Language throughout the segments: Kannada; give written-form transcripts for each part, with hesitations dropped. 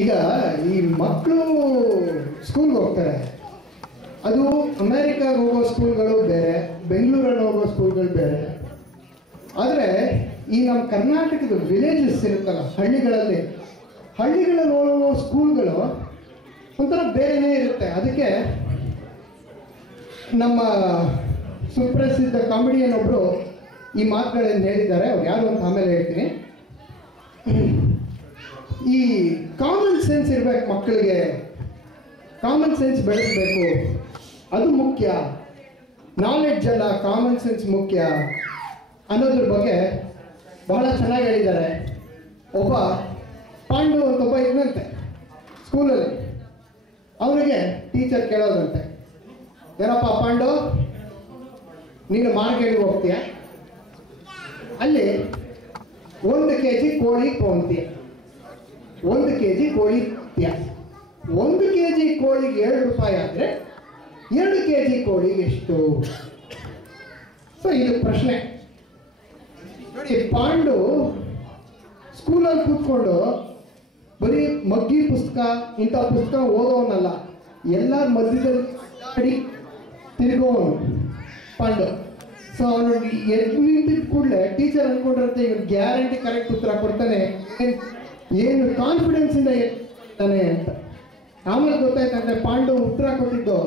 ಈಗ ಈ ಮಕ್ಕಳು ಸ್ಕೂಲ್ಗೆ ಹೋಗ್ತಾರೆ, ಅದು ಅಮೇರಿಕಾಗೆ ಹೋಗೋ ಸ್ಕೂಲ್ಗಳು ಬೇರೆ, ಬೆಂಗಳೂರಲ್ಲಿ ಹೋಗೋ ಸ್ಕೂಲ್ಗಳು ಬೇರೆ. ಆದರೆ ಈ ನಮ್ಮ ಕರ್ನಾಟಕದ ವಿಲೇಜಸ್ ಇರುತ್ತಲ್ಲ, ಹಳ್ಳಿಗಳಲ್ಲಿ ಹೋಗೋ ಸ್ಕೂಲ್ಗಳು ಒಂಥರ ಬೇರೆಯೇ ಇರುತ್ತೆ. ಅದಕ್ಕೆ ನಮ್ಮ ಸುಪ್ರಸಿದ್ಧ ಕಾಮಿಡಿಯನ್ ಒಬ್ಬರು ಈ ಮಾತುಗಳನ್ನು ಹೇಳಿದ್ದಾರೆ. ಅವ್ರು ಯಾರು ಅಂತ ಆಮೇಲೆ ಹೇಳ್ತೀನಿ. ಈ ಕಾಮನ್ ಸೆನ್ಸ್ ಇರಬೇಕು ಮಕ್ಕಳಿಗೆ, ಕಾಮನ್ ಸೆನ್ಸ್ ಬೆಳೆಸಬೇಕು, ಅದು ಮುಖ್ಯ. ನಾಲೆಡ್ಜ್ ಅಲ್ಲ, ಕಾಮನ್ ಸೆನ್ಸ್ ಮುಖ್ಯ ಅನ್ನೋದ್ರ ಬಗ್ಗೆ ಬಹಳ ಚೆನ್ನಾಗಿ ಹೇಳಿದ್ದಾರೆ. ಒಬ್ಬ ಪಾಂಡು ಅಂತ ಒಬ್ಬ ಇದ್ದಂತೆ ಸ್ಕೂಲಲ್ಲಿ. ಅವನಿಗೆ ಟೀಚರ್ ಕೇಳೋದಂತೆ, ಏನಪ್ಪ ಪಾಂಡು, ನೀನು ಮಾರ್ಕೆಟ್ಗೆ ಹೋಗ್ತೀಯ, ಅಲ್ಲಿ 1 kg ಕೋಳಿ ತೊಗೊಂತೀಯ, 1 kg ಕೋಳಿ ತೊಗೊಂತೀಯ. 1 kg ಕೋಳಿಗೆ 7 ರೂಪಾಯಿ ಆದರೆ 2 kg ಕೋಳಿಗೆ ಎಷ್ಟು? ಸೊ ಇದು ಪ್ರಶ್ನೆ ನೋಡಿ. ಪಾಂಡು ಸ್ಕೂಲಲ್ಲಿ ಕೂತ್ಕೊಂಡು ಬರೀ ಮಗ್ಗಿ ಪುಸ್ತಕ ಇಂಥ ಪುಸ್ತಕ ಓದೋನಲ್ಲ, ಎಲ್ಲರ ಮಧ್ಯದಲ್ಲಿ ಅಡ್ಡಾಡಿ ತಿರುಗೋವನು ಪಾಂಡು. ಸೊ ಅವನು ಎದ್ದು ನಿಂತಿದ್ದ ಕೂಡಲೇ ಟೀಚರ್ ಅಂದ್ಕೊಂಡಿರುತ್ತೆ ಇವನು ಗ್ಯಾರಂಟಿ ಕರೆಕ್ಟ್ ಉತ್ತರ ಕೊಡ್ತಾನೆ, ಏನು ಕಾನ್ಫಿಡೆನ್ಸ್ ಇಂದ ಇರ್ತಾನೆ ಅಂತ. ಆಮೇಲೆ ಗೊತ್ತಾಯ್ತಂದ್ರೆ ಪಾಂಡು ಉತ್ತರ ಕೊಟ್ಟಿದ್ದು,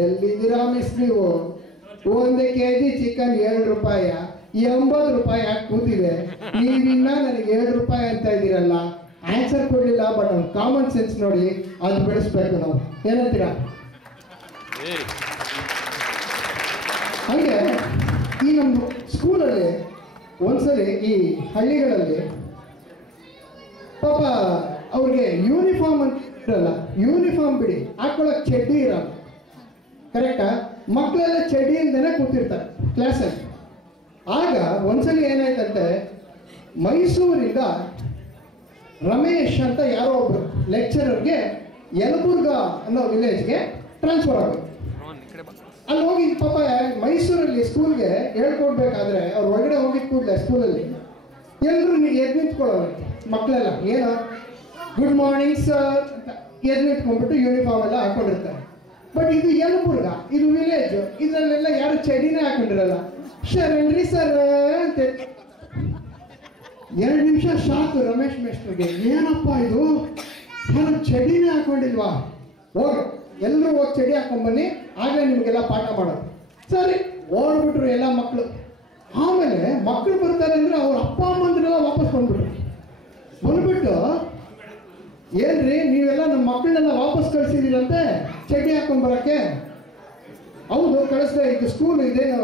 ಎಲ್ಲಿದ್ದೀರಾ ಮಿಸ್ ನೀವು, 1 kg ಚಿಕನ್ 7 ರೂಪಾಯಿ, 80 ರೂಪಾಯಿ ಯಾಕೆ ಕೂತಿದೆ, ನೀವಿನ್ನ ನನಗೆ 7 ರೂಪಾಯಿ ಅಂತ ಇದ್ದೀರಲ್ಲ. ಆನ್ಸರ್ ಕೊಡಲಿಲ್ಲ, ಬಟ್ ಅವ್ನು ಕಾಮನ್ ಸೆನ್ಸ್ ನೋಡಿ, ಅದು ಬೆಳೆಸ್ಬೇಕು ನಾವು. ಏನಂತೀರಾ? ಹಾಗೆ ಈ ನಮ್ಮ ಸ್ಕೂಲಲ್ಲಿ ಒಂದ್ಸರಿ ಈ ಹಳ್ಳಿಗಳಲ್ಲಿ ಪಾಪ ಅವ್ರಿಗೆ ಯೂನಿಫಾರ್ಮ್ ಅಂತ ಇರಲ್ಲ, ಯೂನಿಫಾರ್ಮ್ ಬಿಡಿ ಹಾಕೊಳ್ಳೋಕೆ ಚಡ್ಡಿ ಇರಲ್ಲ, ಕರೆಕ್ಟಾ? ಮಕ್ಕಳೆಲ್ಲ ಚಡ್ಡಿ ಇಲ್ದೇನೆ ಕೂತಿರ್ತಾರೆ ಕ್ಲಾಸಲ್ಲಿ. ಆಗ ಒಂದ್ಸಲಿ ಏನಾಯ್ತಂತೆ, ಮೈಸೂರಿಂದ ರಮೇಶ್ ಅಂತ ಯಾರೋ ಒಬ್ರು ಲೆಕ್ಚರರ್ಗೆ ಯಲಬುರ್ಗಾ ಅನ್ನೋ ವಿಲೇಜ್ಗೆ ಟ್ರಾನ್ಸ್ಫರ್ ಆಗೋದು. ಅಲ್ಲಿ ಹೋಗಿ ಪಾಪ ಮೈಸೂರಲ್ಲಿ ಸ್ಕೂಲ್ಗೆ ಹೇಳ್ಕೊಡ್ಬೇಕಾದ್ರೆ ಅವ್ರು ಹೊರಗಡೆ ಹೋಗಿದ ಕೂಡಲೇ ಸ್ಕೂಲಲ್ಲಿ ಎಲ್ಲರೂ ಎದ್ದು ನಿಂತ್ಕೊಳ್ಳೋರು ಮಕ್ಕಳೆಲ್ಲ, ಏನೋ ಗುಡ್ ಮಾರ್ನಿಂಗ್ ಸರ್ ಅಂತ ಎದ್ದು ನಿಂತ್ಕೊಂಡ್ಬಿಟ್ಟು ಯೂನಿಫಾರ್ಮ್ ಎಲ್ಲ ಹಾಕೊಂಡಿರ್ತಾರೆ. ಬಟ್ ಇದು ಯಲಬುರ್ಗ, ಇದು ವಿಲೇಜ್, ಇದರಲ್ಲೆಲ್ಲ ಯಾರು ಚಡಿನೇ ಹಾಕೊಂಡಿರಲ್ಲ. ಶರಣ್ರಿ ಸರ್ ಅಂತ 2 ನಿಮಿಷ ಶಾಕು ರಮೇಶ್ ಮೇಷ್ಟ್ರಿಗೆ, ಏನಪ್ಪ ಇದು, ನಾನು ಚಡಿನೇ ಹಾಕೊಂಡಿಲ್ವಾ, ಹೋಗಿ ಎಲ್ಲರೂ ಹೋಗಿ ಚಡಿ ಹಾಕೊಂಡ್ಬನ್ನಿ, ಆಗಲೇ ನಿಮಗೆಲ್ಲ ಪಾಠ ಮಾಡೋದು. ಸರಿ ಓಡ್ಬಿಟ್ರು ಎಲ್ಲ ಮಕ್ಕಳು. ಆಮೇಲೆ ಮಕ್ಕಳು ಬರ್ತಾರೆ ಅಂದರೆ ಅವ್ರ ಅಪ್ಪ ಅಮ್ಮಂದ್ರೆಲ್ಲ ವಾಪಸ್ ಬಂದ್ಬಿಟ್ಟು, ಏನ್ರಿ ನೀವೆಲ್ಲ ನಮ್ಮ ಮಕ್ಕಳನ್ನೆಲ್ಲ ವಾಪಸ್ ಕಳಿಸಿದ್ದೀರಂತೆ ಚಡ್ಡಿ ಹಾಕೊಂಡ್ಬರಕ್ಕೆ? ಹೌದು ಕಳಿಸ್ದೆ, ಇದು ಸ್ಕೂಲ್ ಇದೇನು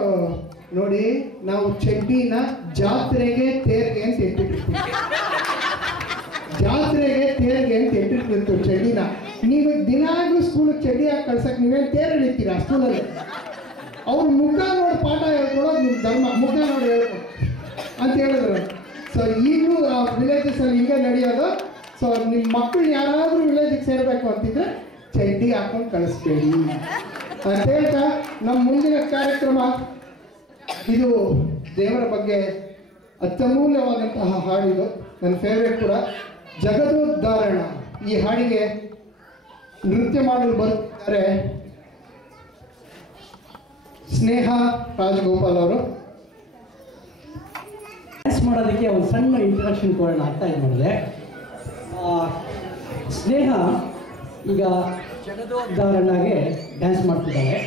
ನೋಡಿ, ನಾವು ಚಡ್ಡಿನ ಜಾತ್ರೆಗೆ ತೇರ್ಗೆ ಅಂತ ಇಟ್ಟಿರ್ತೀವಿ, ಜಾತ್ರೆಗೆ ತೇರ್ಗೆ ಅಂತ ಇಟ್ಟಿರ್ತಿರ್ತೀವಿ ಚಡ್ಡಿನ. ನೀವು ದಿನಾಗ್ಲೂ ಸ್ಕೂಲಿಗೆ ಚಡ್ಡಿ ಹಾಕಿ ಕಳ್ಸಕ್ಕೆ ನೀವೇನು ತೇರು ಹಿಡಿತೀರಾ ಸ್ಕೂಲಲ್ಲಿ? ಅವ್ರ ಮುಖ ನೋಡಿ ಪಾಠ ಹೇಳ್ಕೊಡೋದು ನಿಮ್ಮ ಧರ್ಮ, ಮುಖ ನೋಡಿ ಹೇಳ್ಕೊಡು ಅಂತ ಹೇಳಿದ್ರು. ಸೊ ಈಗಲೂ ಆ ವಿಲೇಜಸಲ್ಲಿ ಹಿಂಗೆ ನಡೆಯೋದು. ಸೊ ನಿಮ್ಮ ಮಕ್ಕಳು ಯಾರಾದರೂ ವಿಲೇಜಿಗೆ ಸೇರಬೇಕು ಅಂತಿದ್ರೆ ಚಡ್ಡಿ ಹಾಕೊಂಡು ಕಳಿಸ್ಬೇಡಿ ಅಂತ ಹೇಳ್ತಾ ನಮ್ಮ ಮುಂದಿನ ಕಾರ್ಯಕ್ರಮ ಇದು ದೇವರ ಬಗ್ಗೆ ಅತ್ಯಮೂಲ್ಯವಾದಂತಹ ಹಾಡಿದು, ನನ್ನ ಫೇವ್ರೇಟ್ ಕೂಡ, ಜಗದೋದ್ಧಾರಣ. ಈ ಹಾಡಿಗೆ ನೃತ್ಯ ಮಾಡಲು ಬರುತ್ತಾರೆ ಸ್ನೇಹ ರಾಜಗೋಪಾಲ್ ಅವರು. ಡ್ಯಾನ್ಸ್ ಮಾಡೋದಕ್ಕೆ ಒಂದು ಸಣ್ಣ ಇಂಟ್ರಡಕ್ಷನ್ ಕೊಡೋಣ ಅಂತ ಇದು ಮಾಡಿದೆ. ಸ್ನೇಹ ಈಗ ಜಗದೋದ್ಧಾರಣಗೆ ಡ್ಯಾನ್ಸ್ ಮಾಡ್ತಿದ್ದಾರೆ.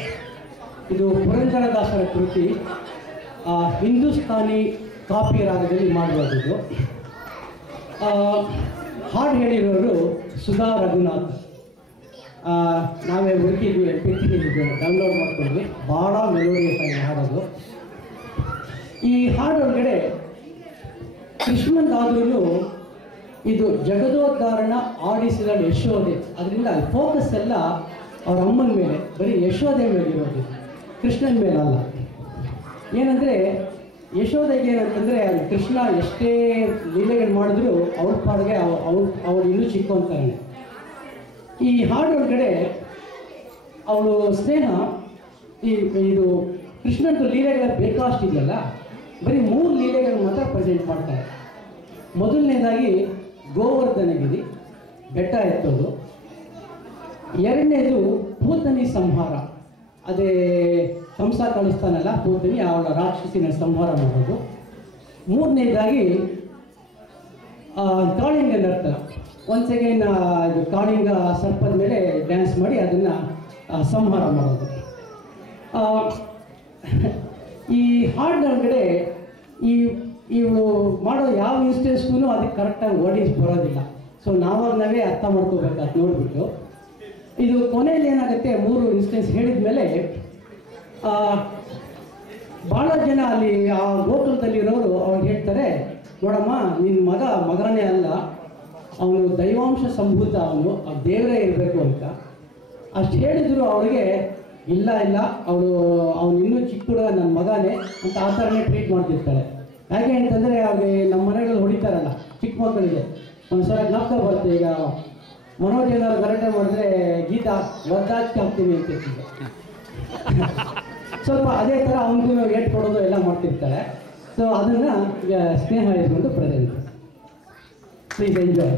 ಇದು ಪುರಂದರದಾಸರ ಕೃತಿ, ಹಿಂದೂಸ್ತಾನಿ ಕಾಪಿ ರಾಗದಲ್ಲಿ ಮಾಡಿರೋದು. ಹಾಡು ಹೇಳಿರೋರು ಸುಧಾ ರಘುನಾಥ್. ನಾವೇ ಹುಡುಕಿದ್ವಿ, MP3 ಡೌನ್ಲೋಡ್ ಮಾಡ್ಕೊಂಡ್ವಿ. ಭಾಳ ಮೆಲೋಡಿಯಸ್ ಆಗಿ ಹಾಡೋದು. ಈ ಹಾಡೊಳಗಡೆ ಕೃಷ್ಣಂದಾದ್ರೂ ಇದು ಜಗದೋದ್ಧಾರಣ ಆಡಿಸಿದ ಯಶೋದೆ, ಅದರಿಂದ ಫೋಕಸ್ ಎಲ್ಲ ಅವ್ರ ಅಮ್ಮನ ಮೇಲೆ, ಬರೀ ಯಶೋದೆ ಮೇಲೆ ಇರೋದು, ಕೃಷ್ಣನ ಮೇಲೆ ಅಲ್ಲ. ಏನಂದರೆ ಯಶೋದೆಗೆ ಏನಂತಂದರೆ ಕೃಷ್ಣ ಎಷ್ಟೇ ಲೀಲೆಗಳು ಮಾಡಿದ್ರು ಅವ್ರ ಪಾಡಿಗೆ ಅವಳು ಇನ್ನೂ ಚಿಕ್ಕೊಂತಾನೆ. ಈ ಹಾಡೊಳಗಡೆ ಅವಳು ಸ್ನೇಹ ಇದು ಕೃಷ್ಣಂದು ಲೀಲೆಗಳ ಬೇಕಾಷ್ಟು ಇದೆಯಲ್ಲ, ಬರೀ 3 ಲೀಲೆಗಳನ್ನು ಮಾತ್ರ ಪ್ರೆಸೆಂಟ್ ಮಾಡ್ತಾರೆ. ಮೊದಲನೇದಾಗಿ ಗೋವರ್ಧನಗಿರಿ, ಬೆಟ್ಟ ಎತ್ತೋದು. ಎರಡನೇದು ಪೂತನಿ ಸಂಹಾರ. ಅದೇ ಕಂಸ ಕಳಿಸ್ತಾನಲ್ಲ ಪೂತನಿ, ಅವಳ ರಾಕ್ಷಸಿನ ಸಂಹಾರ ಮಾಡೋದು. ಮೂರನೇದಾಗಿ ಕಾಳಿಂಗ ನರ್ತನ. ಒನ್ಸ್ ಅಗೈನ್ ಇದು ಕಾಳಿಂಗ ಸರ್ಪದ ಮೇಲೆ ಡ್ಯಾನ್ಸ್ ಮಾಡಿ ಅದನ್ನು ಸಂಹಾರ ಮಾಡೋದು. ಈ ಹಾಡಿನೊಳಗಡೆ ಇವಳು ಮಾಡೋ ಯಾವ ಇನ್ಸ್ಟೆನ್ಸ್ಗೂ ಅದಕ್ಕೆ ಕರೆಕ್ಟಾಗಿ ವರ್ಡಿಂಗ್ಸ್ ಬರೋದಿಲ್ಲ. ಸೊ ನಾವೇ ಅರ್ಥ ಮಾಡ್ಕೋಬೇಕು ಅದು ನೋಡಿಬಿಟ್ಟು. ಇದು ಕೊನೆಯಲ್ಲಿ ಏನಾಗುತ್ತೆ, 3 ಇನ್ಸ್ಟೆನ್ಸ್ ಹೇಳಿದ ಮೇಲೆ ಭಾಳ ಜನ ಅಲ್ಲಿ ಆ ಗೋಕುಲದಲ್ಲಿರೋರು ಅವ್ರಿಗೆ ಹೇಳ್ತಾರೆ, ನೋಡಮ್ಮ ನಿನ್ನ ಮಗನೇ ಅಲ್ಲ, ಅವನು ದೈವಾಂಶ ಸಂಭೂತ, ಅವನು ದೇವರೇ ಇರಬೇಕು ಅಂತ. ಅಷ್ಟು ಹೇಳಿದ್ರು ಅವಳಿಗೆ ಇಲ್ಲ ಅವನು ಇನ್ನೂ ಚಿಕ್ಕ ಹುಡುಗ, ನನ್ನ ಮಗನೇ ಅಂತ ಆ ಥರನೇ ಟ್ರೀಟ್ ಮಾಡ್ತಿರ್ತಾಳೆ. ಯಾಕೆ ಅಂತಂದರೆ ಅವ್ರಿಗೆ ನಮ್ಮ ಮನೆಗಳಲ್ಲಿ ಹೊಡಿತಾರಲ್ಲ ಚಿಕ್ಕ ಮಕ್ಕಳಿಗೆ, ಒಂದ್ಸಲ ಜ್ಞಾಪಕ ಬರುತ್ತೆ. ಈಗ ಮನೋಜ್ ಏನಾದ್ರು ಗಲಾಟೆ ಮಾಡಿದ್ರೆ ಗೀತಾ ಒದ್ದಾಚಿ ಹಾಕ್ತೀನಿ ಅಂತಿರ್ತಿದ್ದೆ. ಸ್ವಲ್ಪ ಅದೇ ಥರ ಅವನಿಗೂ ಏಟ್ ಕೊಡೋದು ಎಲ್ಲ ಮಾಡ್ತಿರ್ತಾಳೆ. ಸೊ ಅದನ್ನು ಈಗ ಸ್ನೇಹ ಇಟ್ಕೊಂಡು ಪ್ರೆಸೆಂಟ್. Please enjoy.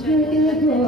ಜಗದ್ಗುರು